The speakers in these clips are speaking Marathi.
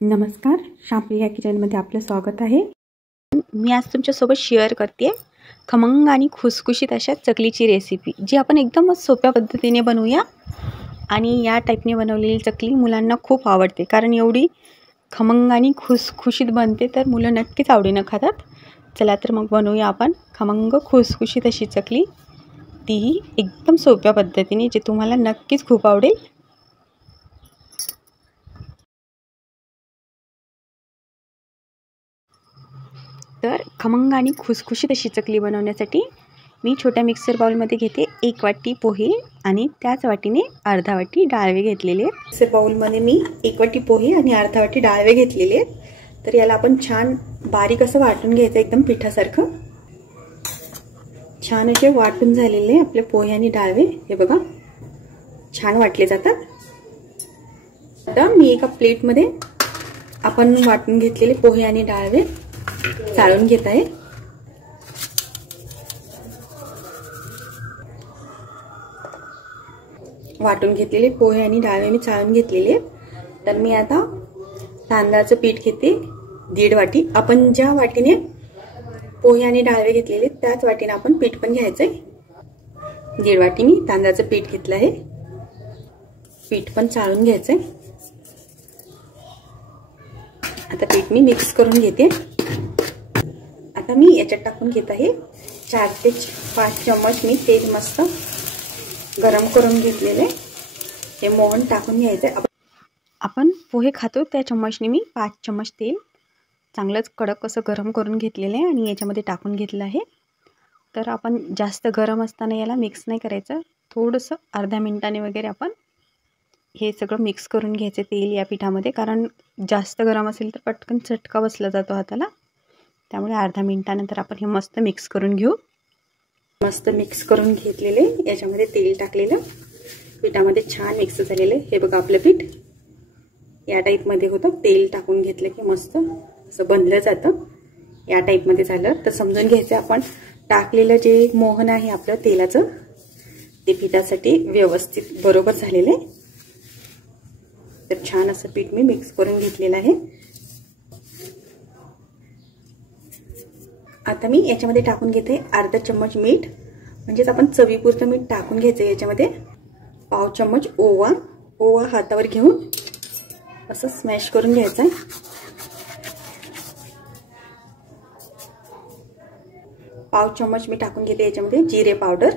नमस्कार, शांप्रिया किचनमध्ये आपलं स्वागत आहे। मी आज तुमच्यासोबत शेअर करते खमंग आणि खुसखुशीत अशा चकलीची रेसिपी, जी आपण एकदम सोप्या पद्धतीने बनवूया। आणि या टाईपने बनवलेली चकली मुलांना खूप आवडते, कारण एवढी खमंग आणि खुसखुशीत बनते, तर मुलं नक्कीच आवडीने खातात। चला तर मग बनवूया आपण खमंग खुसखुशीत अशी चकली, तीही एकदम सोप्या पद्धतीने, जे तुम्हाला नक्कीच खूप आवडेल। तर खमंग आणि खुसखुशीत अशी चकली बनवण्यासाठी मी छोट्या मिक्सर बाउलमध्ये घेते 1 वाटी पोहे आणि त्याच वाटीने अर्धा वाटी डाळवे घेतलेले आहेत। मिक्सर बाउलमध्ये मी 1 वाटी पोहे आणि अर्धा वाटी डाळवे घेतलेले आहेत। तर याला आपण छान बारीक असं वाटून घ्यायचं, एकदम पिठासारखं। छान असे वाटून झालेले आपले पोहे आणि डाळवे हे बघा छान वाटले जातात। आता मी एका प्लेटमध्ये आपण वाटून घेतलेले पोहे आणि डाळवे चाळून घेत आहे। वाटून घेतलेले पोहे आणि डाळवे मी चाळून घेतलेले आहेत। तर मी आता तांदळाचं पीठ घेते 1.5 वाटी। आपण ज्या वाटीने पोहे आणि डाळवे घेतलेले त्याच वाटीने आपण पीठ पण घ्यायचंय। 1.5 वाटी मी तांदळाचं पीठ घेतलं आहे। पीठ पण चाळून घ्यायचंय। आता पीठ मी मिक्स करून घेते। आता मी याच्यात टाकून घेत आहे 4 ते 5 चम्मच मी तेल मस्त गरम करून घेतलेले। हे मोहन टाकून घ्यायचे। आपण पोहे खातो त्या चम्मचने मी 5 चम्मच तेल चांगलंच कडक असं गरम करून घेतलेलं आहे आणि याच्यामध्ये टाकून घेतलं आहे। तर आपण जास्त गरम असताना याला मिक्स नाही करायचं, थोडंसं अर्ध्या मिनिटाने वगैरे आपण हे सगळं मिक्स करून घ्यायचं तेल या पिठामध्ये, कारण जास्त गरम असेल तर पटकन चटका बसला जातो हाताला। त्यामुळे अर्ध्या मिनिटानंतर आपण हे मस्त मिक्स करून घेऊ। मस्त मिक्स करून घेतलेले याच्यामध्ये तेल टाकलेलं पिठामध्ये छान मिक्स झालेले। हे बघा आपलं पीठ या टाईपमध्ये होतं। तेल टाकून घेतलं की मस्त असं बनलं जातं। या टाईपमध्ये झालं तर समजून घ्यायचं आपण टाकलेलं जे मोहन आहे आपलं तेलाचं, ते पिठासाठी व्यवस्थित बरोबर झालेलं आहे। तर छान असं पीठ मी मिक्स करून घेतलेलं आहे। आता मी याच्यामध्ये टाकून घेते अर्धा चम्मच मीठ, म्हणजेच आपण चवीपुरतं मीठ टाकून घ्यायचं। याच्यामध्ये पाव चम्मच ओवा हातावर घेऊन असं स्मॅश करून घ्यायचं। पाव चम्मच मी टाकून घेते याच्यामध्ये जिरे पावडर,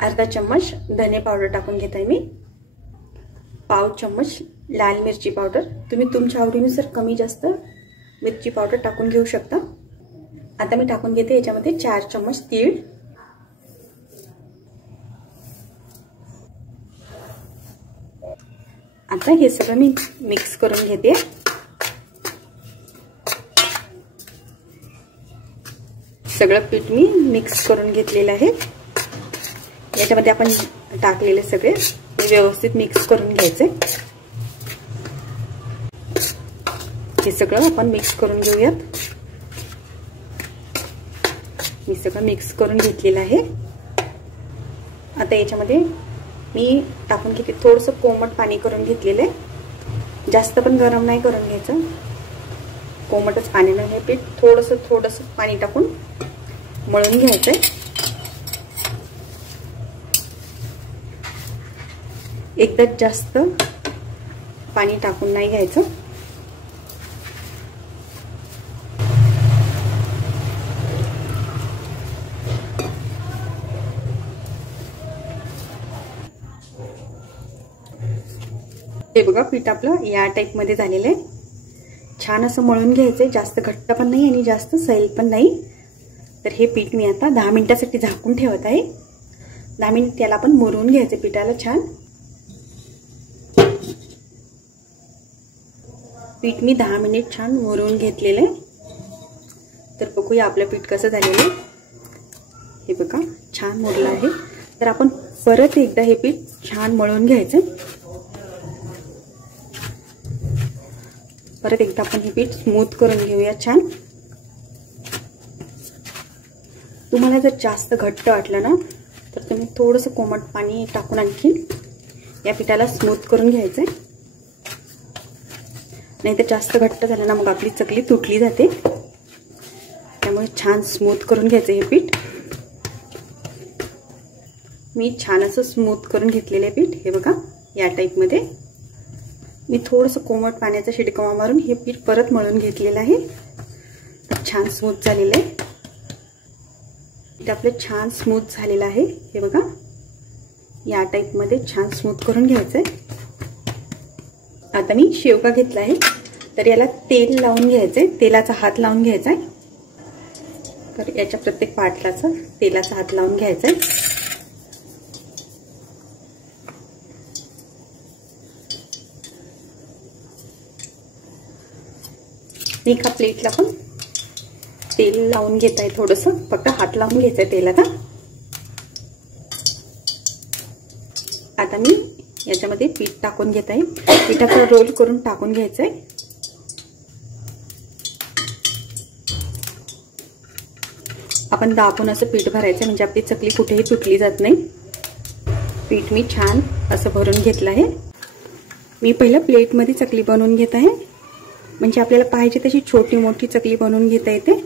अर्धा चम्मच धने पावडर टाकून घेत आहे मी, पाव चम्मच लाल मिरची पावडर, तुम्ही तुमच्या आवडीनुसार कमी जास्त मिरची पावडर टाकून घेऊ शकता। आता मी टाकून घेते याच्यामध्ये 4 चम्मच तीळ, आता हे सगळं मी मिक्स करून घेते। सगळं पीठ मी मिक्स करून घेतलेलं आहे। याच्यामध्ये आपण टाकलेले सगळे व्यवस्थित मिक्स करून घ्यायचे। हे सगळं आपण मिक्स करून घेऊयात। मी सगळं मिक्स करून घेतलेलं आहे। आता याच्यामध्ये मी टाकून घेते थोडंसं कोमट पाणी करून घेतलेलं आहे। जास्त पण गरम नाही करून घ्यायचं, कोमटच पाण्याने हे पीठ थोडंसं पाणी टाकून मळून घ्यायचंय। एकदाच जास्त पाणी टाकून नाही घ्यायचं। हे बघा पीठ आपलं या टाईप मध्ये झालेलं आहे। छान असं मळून घ्यायचंय, जास्त घट्ट पण नाही आणि जास्त सैल पण नाही। तर हे पीठ मी आता 10 मिनिटासाठी झाकून ठेवत आहे। 10 मिनिट याला आपण मुरवून घ्यायचं पिठाला छान। पीठ मी 10 मिनिट छान मुरवून घेतलेलं आहे। तर बघूया आपलं पीठ कसं झालेलं आहे। हे बघा छान मुरलं आहे। तर आपण परत एकदा हे पीठ छान मळून घ्यायचं। परत एकदा आपण हे पीठ स्मूथ करून घेऊया छान। तुम्हाला जर जास्त घट्ट वाटलं ना तर तुम्ही थोडंसं कोमट पाणी टाकून आणखी या पिठाला स्मूथ करून घ्यायचंय। नाही तर जास्त घट्ट झालं ना मग आपली चकली तुटली जाते. त्यामुळे छान स्मूथ करून घ्यायचं हे पीठ. मी छान असं स्मूथ करून घेतलेलं आहे पीठ. हे बघा या टाईपमध्ये मी थोडंसं कोमट पाण्याचा शिडकावा मारून हे पीठ परत मळून घेतलेलं आहे. छान स्मूथ झालेलं आहे. पीठ आपलं छान स्मूथ झालेलं आहे. हे बघा या टाईपमध्ये छान स्मूथ करून घ्यायचं आहे. आता मी शेवगा घेतला आहे तर याला तेल लावून घ्यायचंय. तेलाचा हात लावून घ्यायचा आहे. तर याच्या प्रत्येक पाटलाचा तेलाचा हात लावून घ्यायचा आहे. एका प्लेटला पण तेल लावून घेत आहे. थोडंसं फक्त हात लावून घ्यायचंय तेलाचा. आता मी याच्यामध्ये पीठ टाकून घेत आहे. पिठाचा रोल करून टाकून घ्यायचंय. आपण दाबून असं पीठ भरायचं म्हणजे आपली चकली कुठेही तुटली जात नाही. पीठ मी छान असं भरून घेतलं आहे. मी पहिलं प्लेटमध्ये चकली बनवून घेत आहे म्हणजे आपल्याला पाहिजे तशी छोटी मोठी चकली बनवून घेता येते.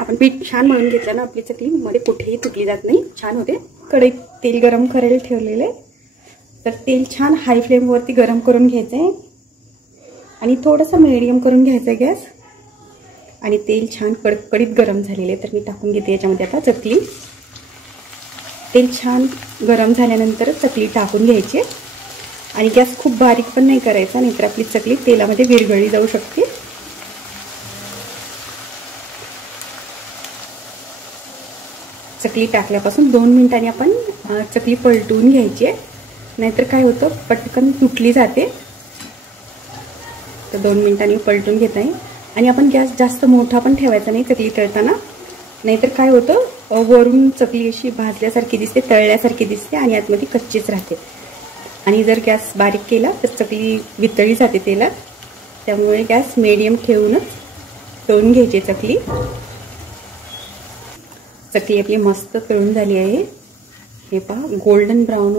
आपण पीठ छान मळून घेतलं ना आपली चकली मध्ये कुठेही तुटली जात नाही. छान होते. कढईत तेल गरम करायला ठेवलेलं आहे. तर तेल छान हाय फ्लेमवरती गरम करून घ्यायचं आहे आणि थोडंसं मीडियम करून घ्यायचं आहे गॅस. आणि तेल छान कडकडीत गरम झालेले तर मी टाकून घेते याच्यामध्ये आता चकली. तेल छान गरम झाल्यानंतर चकली टाकून घ्यायची आणि गॅस खूप बारीक पण नाही करायचा नाहीतर आपली चकली तेलामध्ये विरघळली जाऊ शकते. चकली टाकल्यापासून 2 मिनिटांनी आपण चकली पलटवून घ्यायची आहे नाहीतर काय होतं पटकन तुटली जाते. तर 2 मिनिटांनी पलटून घेत आहे. आणि आपण गॅस जास्त मोठा पण ठेवायचा नाही चकली तळताना नाहीतर काय होतं वरून चकली अशी भाजल्यासारखी दिसते तळल्यासारखी दिसते आणि आतमध्ये कच्चीच राहते. आणि जर गॅस बारीक केला तर चकली वितळली जाते तेलात. त्यामुळे गॅस मीडियम ठेवूनच तळून घ्यायची चकली. चकली आपली मस्त तळून झाली आहे. हे पहा गोल्डन ब्राऊन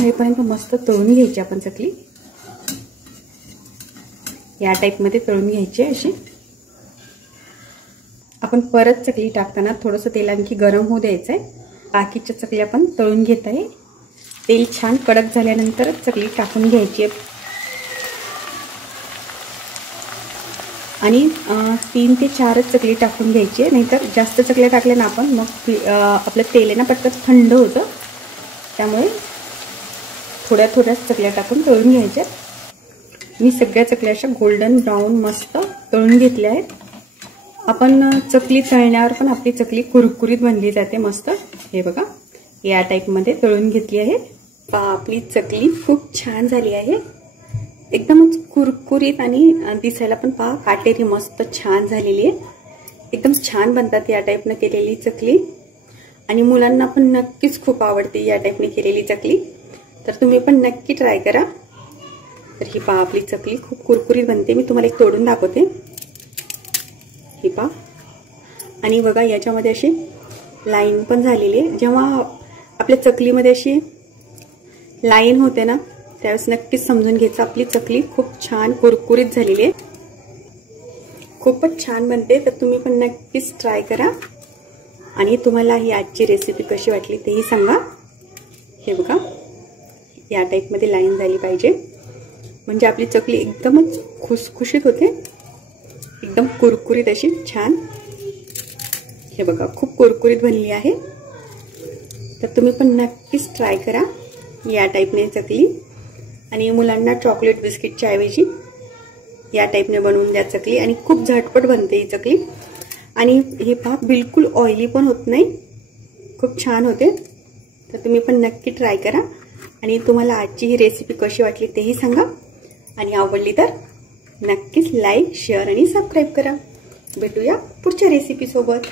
होईपर्यंत मस्त तळून घ्यायची आपण चकली. या टाईपमध्ये तळून घ्यायची अशी. आपण परत चकली टाकताना थोडंसं तेल आणखी गरम होऊ द्यायचं आहे. बाकीच्या चकल्या पण तळून घेत आहे. तेल छान कडक झाल्यानंतरच चकली टाकून घ्यायची आहे. आणि 3 ते 4च चकली टाकून घ्यायची नाहीतर जास्त चकल्या टाकल्या ना आपण मग आपलं तेल आहे ना पटकन थंड होतं. त्यामुळे थोड्या थोड्याच चकल्या टाकून तळून घ्यायच्या. मी सगळ्या चकल्या अशा गोल्डन ब्राऊन मस्त तळून घेतल्या आहेत. आपण चकली तळण्यावर पण आपली चकली कुरकुरीत बनली जाते मस्त. हे बघा या टाईपमध्ये तळून घेतली आहे. आपली चकली खूप छान झाली आहे. एकदमच कुरकुरीत आणि दिसायला पण पहा काटेरी मस्त छान झालेली आहे. एकदम छान बनतात या टाईपनं केलेली चकली. आणि मुलांना पण नक्कीच खूप आवडते या टाईपने केलेली चकली. तर तुम्ही पण नक्की ट्राय करा. तर ही पहा आपली चकली खूप कुरकुरीत बनते. मी तुम्हाला एक तोडून दाखवते. ही पहा. आणि बघा याच्यामध्ये अशी लाईन पण झालेली आहे. जेव्हा आपल्या चकलीमध्ये अशी लाईन होते ना त्यावेळेस नक्कीच समजून घ्यायचं आपली चकली खूप छान कुरकुरीत झालेली आहे. खूपच छान बनते. तर तुम्ही पण नक्कीच ट्राय करा. आणि तुम्हाला ही आजची रेसिपी कशी वाटली तेही सांगा. हे बघा या टाईपमध्ये लाईन झाली पाहिजे म्हणजे आपली चकली एकदमच खुसखुशीत होते. एकदम कुरकुरीत अशी छान. हे बघा खूप कुरकुरीत बनली आहे. तर तुम्ही पण नक्कीच ट्राय करा या टाईपने चकली. आणि मुलांना चॉकलेट बिस्किटच्या ऐवजी या टाईपने बनवून द्या चकली. आणि खूप झटपट बनते ही चकली. आणि हे पहा बिलकुल ऑइली पण होत नाही. खूप छान होते. तर तुम्ही पण नक्की ट्राय करा. आणि तुम्हाला आजची ही रेसिपी कशी वाटली तेही सांगा. आणि आवडली तर नक्कीच लाईक शेअर आणि सबस्क्राईब करा. भेटूया पुढच्या रेसिपी सोबत.